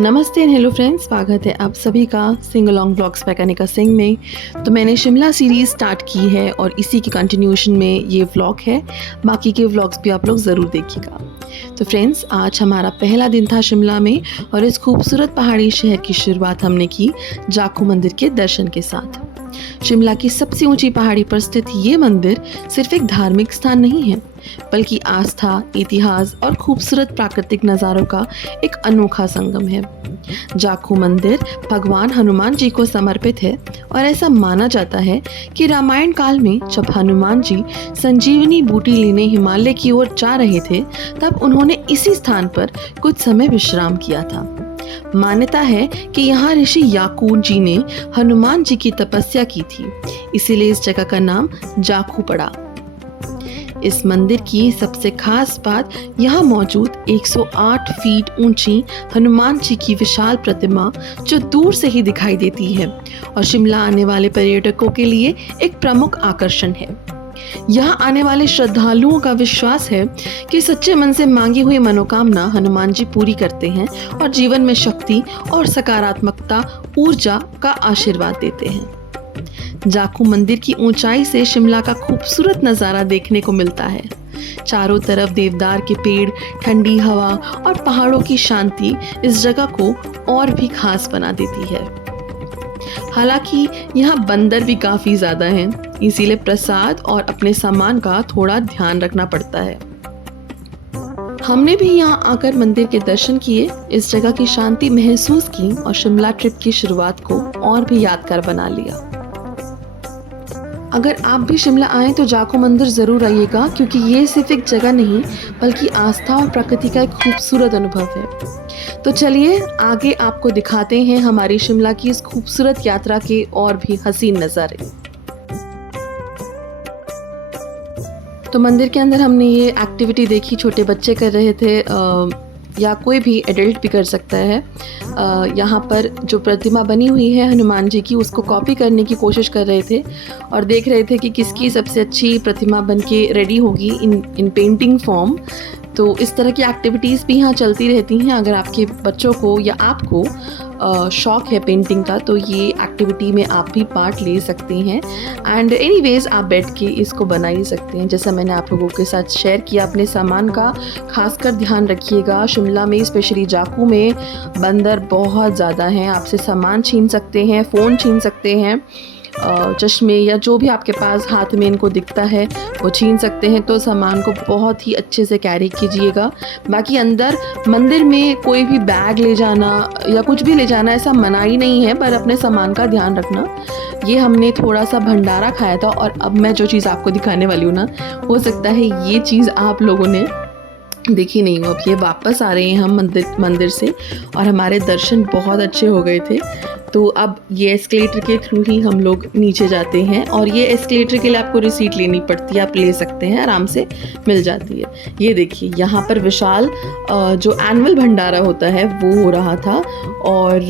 नमस्ते and hello friends, स्वागत है आप सभी का sing along vlogs by Kanika Singh में। तो मैंने शिमला सीरीज़ स्टार्ट की है और इसी के कंटिन्यूएशन में ये व्लॉग है। बाकी के व्लॉग्स भी आप लोग ज़रूर देखिएगा। तो फ्रेंड्स, आज हमारा पहला दिन था शिमला में और इस खूबसूरत पहाड़ी शहर की शुरुआत हमने की जाखू मंदिर के दर्शन के साथ। शिमला की सबसे ऊंची पहाड़ी पर स्थित ये मंदिर सिर्फ एक धार्मिक स्थान नहीं है, बल्कि आस्था, इतिहास और खूबसूरत प्राकृतिक नज़ारों का एक अनोखा संगम है। जाखू मंदिर भगवान हनुमान जी को समर्पित है और ऐसा माना जाता है कि रामायण काल में जब हनुमान जी संजीवनी बूटी लेने हिमालय की ओर जा रहे थे, तब उन्होंने इसी स्थान पर कुछ समय विश्राम किया था। मान्यता है कि यहाँ ऋषि याकून जी ने हनुमान जी की तपस्या की थी, इसीलिए इस जगह का नाम जाखू पड़ा। इस मंदिर की सबसे खास बात यहाँ मौजूद 108 फीट ऊंची हनुमान जी की विशाल प्रतिमा जो दूर से ही दिखाई देती है और शिमला आने वाले पर्यटकों के लिए एक प्रमुख आकर्षण है। यहाँ आने वाले श्रद्धालुओं का विश्वास है कि सच्चे मन से मांगी हुई मनोकामना हनुमान जी पूरी करते हैं और जीवन में शक्ति और सकारात्मकता ऊर्जा का आशीर्वाद देते हैं। जाखू मंदिर की ऊंचाई से शिमला का खूबसूरत नज़ारा देखने को मिलता है। चारों तरफ देवदार के पेड़, ठंडी हवा और पहाड़ों की शांति इस जगह को और भी खास बना देती है। हालांकि यहाँ बंदर भी काफ़ी ज़्यादा हैं, इसीलिए प्रसाद और अपने सामान का थोड़ा ध्यान रखना पड़ता है। हमने भी यहाँ आकर मंदिर के दर्शन किए, इस जगह की शांति महसूस की और शिमला ट्रिप की शुरुआत को और भी यादगार बना लिया। अगर आप भी शिमला आएँ तो जाखू मंदिर ज़रूर आइएगा, क्योंकि ये सिर्फ एक जगह नहीं बल्कि आस्था और प्रकृति का एक खूबसूरत अनुभव है। तो चलिए आगे आपको दिखाते हैं हमारी शिमला की इस खूबसूरत यात्रा के और भी हसीन नज़ारे। तो मंदिर के अंदर हमने ये एक्टिविटी देखी, छोटे बच्चे कर रहे थे या कोई भी एडल्ट भी कर सकता है। यहाँ पर जो प्रतिमा बनी हुई है हनुमान जी की, उसको कॉपी करने की कोशिश कर रहे थे और देख रहे थे कि किसकी सबसे अच्छी प्रतिमा बन के रेडी होगी इन पेंटिंग फॉर्म। तो इस तरह की एक्टिविटीज़ भी यहाँ चलती रहती हैं। अगर आपके बच्चों को या आपको शौक़ है पेंटिंग का, तो ये एक्टिविटी में आप भी पार्ट ले सकते हैं। एंड एनीवेज आप बैठ के इसको बना ही सकते हैं। जैसा मैंने आप लोगों के साथ शेयर किया, अपने सामान का खासकर ध्यान रखिएगा। शिमला में स्पेशली जाखू में बंदर बहुत ज़्यादा हैं, आपसे सामान छीन सकते हैं, फ़ोन छीन सकते हैं, चश्मे या जो भी आपके पास हाथ में इनको दिखता है वो छीन सकते हैं। तो सामान को बहुत ही अच्छे से कैरी कीजिएगा। बाकी अंदर मंदिर में कोई भी बैग ले जाना या कुछ भी ले जाना ऐसा मनाही नहीं है, पर अपने सामान का ध्यान रखना। ये हमने थोड़ा सा भंडारा खाया था और अब मैं जो चीज़ आपको दिखाने वाली हूँ ना, हो सकता है ये चीज़ आप लोगों ने देखी नहीं हो। अब ये वापस आ रहे हैं हम मंदिर से और हमारे दर्शन बहुत अच्छे हो गए थे। तो अब ये एस्केलेटर के थ्रू ही हम लोग नीचे जाते हैं और ये एस्केलेटर के लिए आपको रिसीट लेनी पड़ती है, आप ले सकते हैं, आराम से मिल जाती है। ये देखिए यहाँ पर विशाल जो एनुअल भंडारा होता है वो हो रहा था। और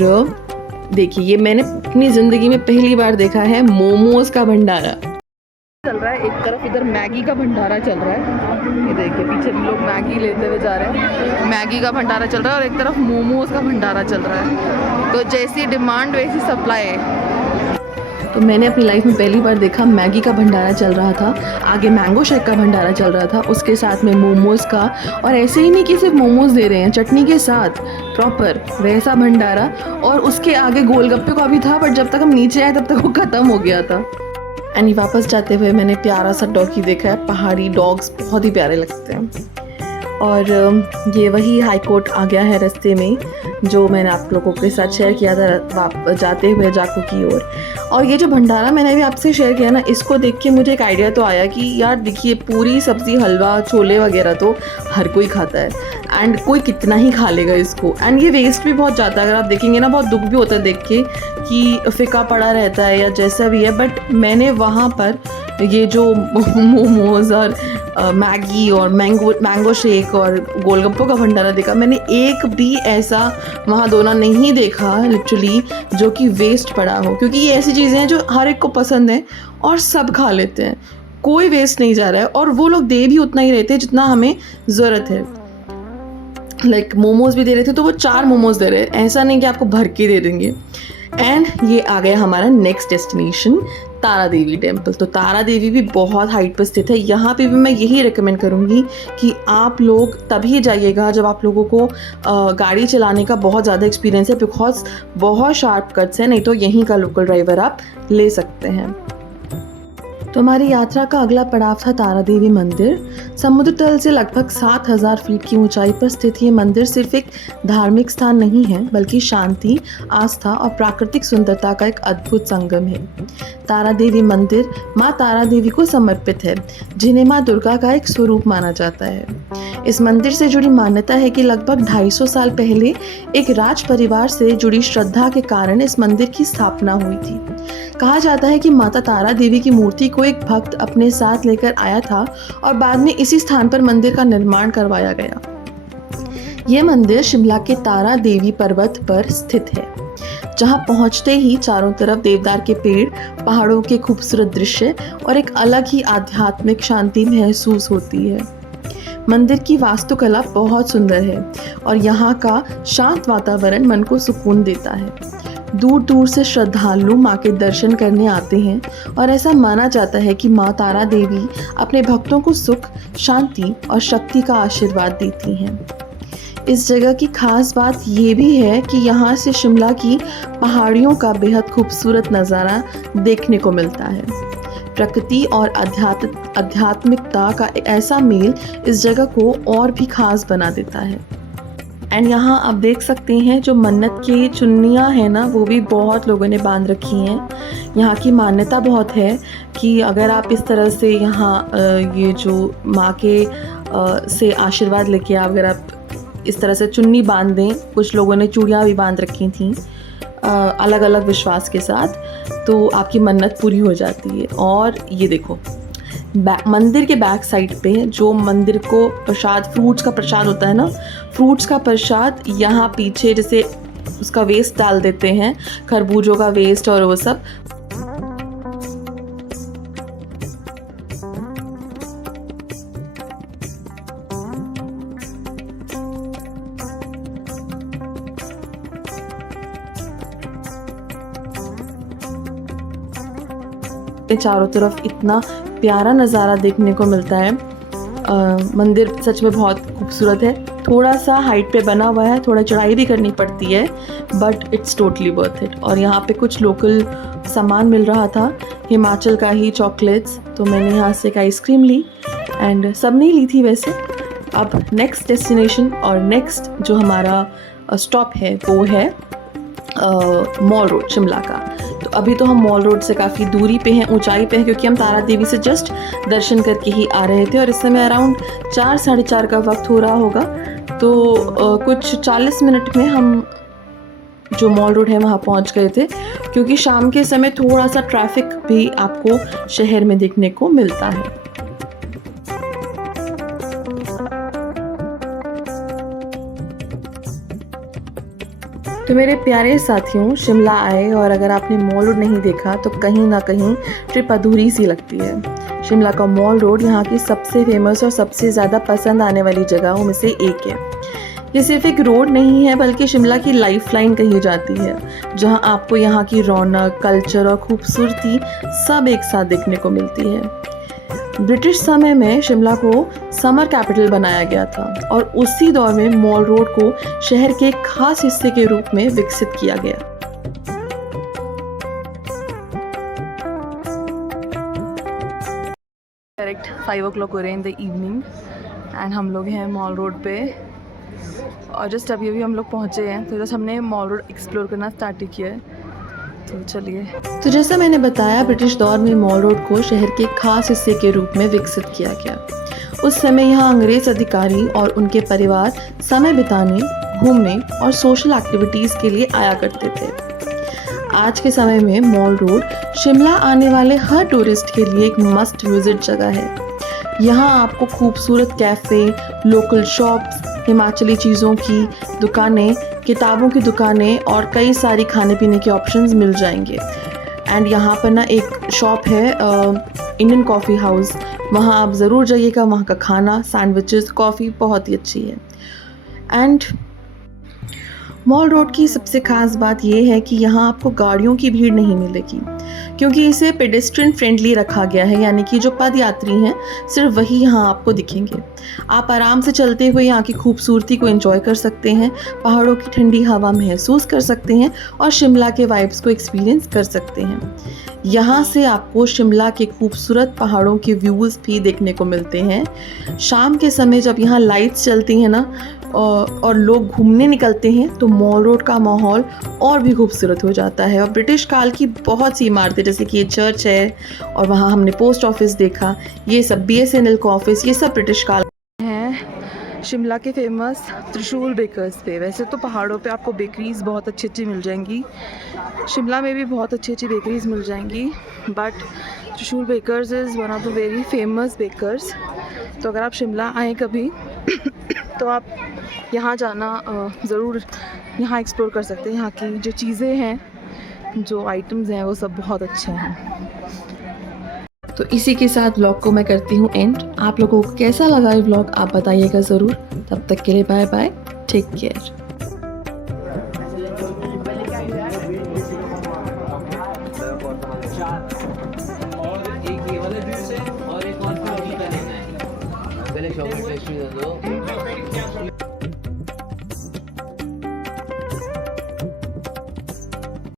देखिए ये मैंने अपनी ज़िंदगी में पहली बार देखा है मोमोज़ का भंडारा चल रहा है। एक तरफ इधर मैगी का भंडारा चल रहा है, ये देखिए पीछे भी लोग मैगी लेते हुए जा रहे हैं। मैगी का भंडारा चल रहा है और एक तरफ मोमोज़ का भंडारा चल रहा है। तो जैसी डिमांड वैसी सप्लाई है। तो मैंने अपनी लाइफ में पहली बार देखा मैगी का भंडारा चल रहा था, आगे मैंगो शेक का भंडारा चल रहा था, उसके साथ में मोमोज़ का। और ऐसे ही नहीं कि सिर्फ मोमोज़ दे रहे हैं, चटनी के साथ प्रॉपर वैसा भंडारा। और उसके आगे गोलगप्पे का भी था, बट जब तक हम नीचे आए तब तक वो ख़त्म हो गया था। एंड वापस जाते हुए मैंने प्यारा सा डॉगी देखा है। पहाड़ी डॉग्स बहुत ही प्यारे लगते हैं। और ये वही हाई कोर्ट आ गया है रास्ते में, जो मैंने आप लोगों के साथ शेयर किया था जाते हुए जाखू की ओर। और ये जो भंडारा मैंने भी आपसे शेयर किया ना, इसको देख के मुझे एक आइडिया तो आया कि यार देखिए, पूरी सब्ज़ी, हलवा, छोले वगैरह तो हर कोई खाता है एंड कोई कितना ही खा लेगा इसको। एंड ये वेस्ट भी बहुत जाता है। अगर आप देखेंगे ना, बहुत दुख भी होता है देख के कि फिका पड़ा रहता है या जैसा भी है। बट मैंने वहाँ पर ये जो मोमोज़ और मैगी और मैंगो शेक और गोलगप्पों का भंडारा देखा, मैंने एक भी ऐसा वहाँ दोना नहीं देखा लिटरली जो कि वेस्ट पड़ा हो। क्योंकि ये ऐसी चीज़ें हैं जो हर एक को पसंद है और सब खा लेते हैं, कोई वेस्ट नहीं जा रहा है। और वो लोग दे भी उतना ही रहते हैं जितना हमें ज़रूरत है। लाइक मोमोज़ भी दे रहे थे, तो वो 4 मोमोज़ दे रहे हैं, ऐसा नहीं कि आपको भर के दे देंगे। एंड ये आ गया हमारा नेक्स्ट डेस्टिनेशन, तारा देवी टेम्पल। तो तारा देवी भी बहुत हाइट पर स्थित है। यहाँ पे भी मैं यही रिकमेंड करूँगी कि आप लोग तभी जाइएगा जब आप लोगों को गाड़ी चलाने का बहुत ज़्यादा एक्सपीरियंस है, बिकॉज बहुत शार्प कट्स हैं, नहीं तो यहीं का लोकल ड्राइवर आप ले सकते हैं। तो हमारी यात्रा का अगला पड़ाव था तारा देवी मंदिर। समुद्र तल से लगभग 7000 फीट की ऊंचाई पर स्थित ये मंदिर सिर्फ एक धार्मिक स्थान नहीं है, बल्कि शांति, आस्था और प्राकृतिक सुंदरता का एक अद्भुत संगम है। तारा देवी मंदिर माँ तारा देवी को समर्पित है, जिन्हें माँ दुर्गा का एक स्वरूप माना जाता है। इस मंदिर से जुड़ी मान्यता है कि लगभग 250 साल पहले एक राज परिवार से जुड़ी श्रद्धा के कारण इस मंदिर की स्थापना हुई थी। कहा जाता है कि माता तारा देवी की मूर्ति को एक भक्त अपने साथ लेकर आया था और बाद में इसी स्थान पर मंदिर का निर्माण करवाया गया। ये मंदिर शिमला के तारा देवी पर्वत पर स्थित है, जहां पहुंचते ही चारों तरफ देवदार के पेड़, पहाड़ों के खूबसूरत दृश्य और एक अलग ही आध्यात्मिक शांति महसूस होती है। मंदिर की वास्तुकला बहुत सुंदर है और यहाँ का शांत वातावरण मन को सुकून देता है। दूर दूर से श्रद्धालु माँ के दर्शन करने आते हैं और ऐसा माना जाता है कि माँ तारा देवी अपने भक्तों को सुख, शांति और शक्ति का आशीर्वाद देती हैं। इस जगह की खास बात ये भी है कि यहाँ से शिमला की पहाड़ियों का बेहद खूबसूरत नज़ारा देखने को मिलता है। प्रकृति और आध्यात्मिकता का ऐसा मेल इस जगह को और भी खास बना देता है। एंड यहाँ आप देख सकते हैं जो मन्नत की चुन्नियाँ हैं ना, वो भी बहुत लोगों ने बांध रखी हैं। यहाँ की मान्यता बहुत है कि अगर आप इस तरह से यहाँ ये जो माँ के से आशीर्वाद लेके अगर आप इस तरह से चुन्नी बांध दें, कुछ लोगों ने चूड़ियाँ भी बांध रखी थी अलग अलग विश्वास के साथ, तो आपकी मन्नत पूरी हो जाती है। और ये देखो मंदिर के बैक साइड पे जो मंदिर को प्रसाद, फ्रूट्स का प्रसाद होता है ना, फ्रूट्स का प्रसाद यहाँ पीछे जैसे उसका वेस्ट डाल देते हैं, खरबूजों का वेस्ट और वो सब। चारों तरफ इतना प्यारा नज़ारा देखने को मिलता है। मंदिर सच में बहुत खूबसूरत है। थोड़ा सा हाइट पे बना हुआ है, थोड़ा चढ़ाई भी करनी पड़ती है, but it's totally worth it. और यहाँ पे कुछ लोकल सामान मिल रहा था, हिमाचल का ही चॉकलेट्स, तो मैंने यहाँ से एक आइसक्रीम ली एंड सब नहीं ली थी वैसे। अब नेक्स्ट डेस्टिनेशन और नेक्स्ट जो हमारा स्टॉप है वो है मॉल रोड शिमला का। तो अभी तो हम मॉल रोड से काफ़ी दूरी पे हैं, ऊंचाई पे हैं, क्योंकि हम तारा देवी से जस्ट दर्शन करके ही आ रहे थे और इस समय अराउंड 4 साढ़े 4 का वक्त हो रहा होगा। तो कुछ 40 मिनट में हम जो मॉल रोड है वहाँ पहुँच गए थे, क्योंकि शाम के समय थोड़ा सा ट्रैफिक भी आपको शहर में देखने को मिलता है। तो मेरे प्यारे साथियों, शिमला आए और अगर आपने मॉल रोड नहीं देखा तो कहीं ना कहीं ट्रिप अधूरी सी लगती है। शिमला का मॉल रोड यहाँ की सबसे फेमस और सबसे ज़्यादा पसंद आने वाली जगहों में से एक है। ये सिर्फ एक रोड नहीं है, बल्कि शिमला की लाइफलाइन कही जाती है, जहाँ आपको यहाँ की रौनक, कल्चर और खूबसूरती सब एक साथ देखने को मिलती है। ब्रिटिश समय में शिमला को समर कैपिटल बनाया गया था और उसी दौर में मॉल रोड को शहर के एक खास हिस्से के रूप में विकसित किया गया। करेक्ट 5 o'clock हो रहे हैं इन द इवनिंग एंड हम लोग हैं मॉल रोड पे और जस्ट अभी अभी हम लोग पहुँचे हैं। तो जस्ट हमने मॉल रोड एक्सप्लोर करना स्टार्ट किया है, तो चलिए। तो जैसा मैंने बताया, ब्रिटिश दौर में मॉल रोड को शहर के खास हिस्से के रूप में विकसित किया गया। उस समय यहाँ अंग्रेज अधिकारी और उनके परिवार समय बिताने, घूमने और सोशल एक्टिविटीज़ के लिए आया करते थे। आज के समय में मॉल रोड शिमला आने वाले हर टूरिस्ट के लिए एक मस्ट विजिट जगह है। यहाँ आपको खूबसूरत कैफ़े, लोकल शॉप्स, हिमाचली चीज़ों की दुकानें, किताबों की दुकानें और कई सारी खाने पीने के ऑप्शंस मिल जाएंगे। एंड यहाँ पर ना एक शॉप है इंडियन कॉफ़ी हाउस, वहाँ आप ज़रूर जाइएगा। वहाँ का खाना, सैंडविचेस, कॉफ़ी बहुत ही अच्छी है। एंड मॉल रोड की सबसे ख़ास बात यह है कि यहाँ आपको गाड़ियों की भीड़ नहीं मिलेगी, क्योंकि इसे पेडेस्ट्रियन फ्रेंडली रखा गया है, यानी कि जो पदयात्री हैं सिर्फ वही यहाँ आपको दिखेंगे। आप आराम से चलते हुए यहाँ की खूबसूरती को एंजॉय कर सकते हैं, पहाड़ों की ठंडी हवा महसूस कर सकते हैं और शिमला के वाइब्स को एक्सपीरियंस कर सकते हैं। यहाँ से आपको शिमला के खूबसूरत पहाड़ों के व्यूज़ भी देखने को मिलते हैं। शाम के समय जब यहाँ लाइट्स चलती हैं ना और लोग घूमने निकलते हैं तो मॉल रोड का माहौल और भी खूबसूरत हो जाता है। और ब्रिटिश काल की बहुत सी इमारतें, जैसे कि ये चर्च है और वहाँ हमने पोस्ट ऑफिस देखा, ये सब BSNL का ऑफिस, ये सब ब्रिटिश काल हैं। शिमला के फेमस त्रिशूल बेकर्स पे, वैसे तो पहाड़ों पे आपको बेकरीज़ बहुत अच्छी अच्छी मिल जाएंगी, शिमला में भी बहुत अच्छी अच्छी बेकरीज़ मिल जाएंगी, but Trishul bakers is one of the very famous bakers. तो अगर आप शिमला आएँ कभी तो आप यहाँ जाना ज़रूर, यहाँ एक्सप्लोर कर सकते हैं। यहाँ की जो चीज़ें हैं, जो आइटम्स हैं, वो सब बहुत अच्छे हैं। तो इसी के साथ व्लॉग को मैं करती हूँ एंड। आप लोगों को कैसा लगा ये व्लॉग आप बताइएगा ज़रूर। तब तक के लिए बाय बाय, टेक केयर।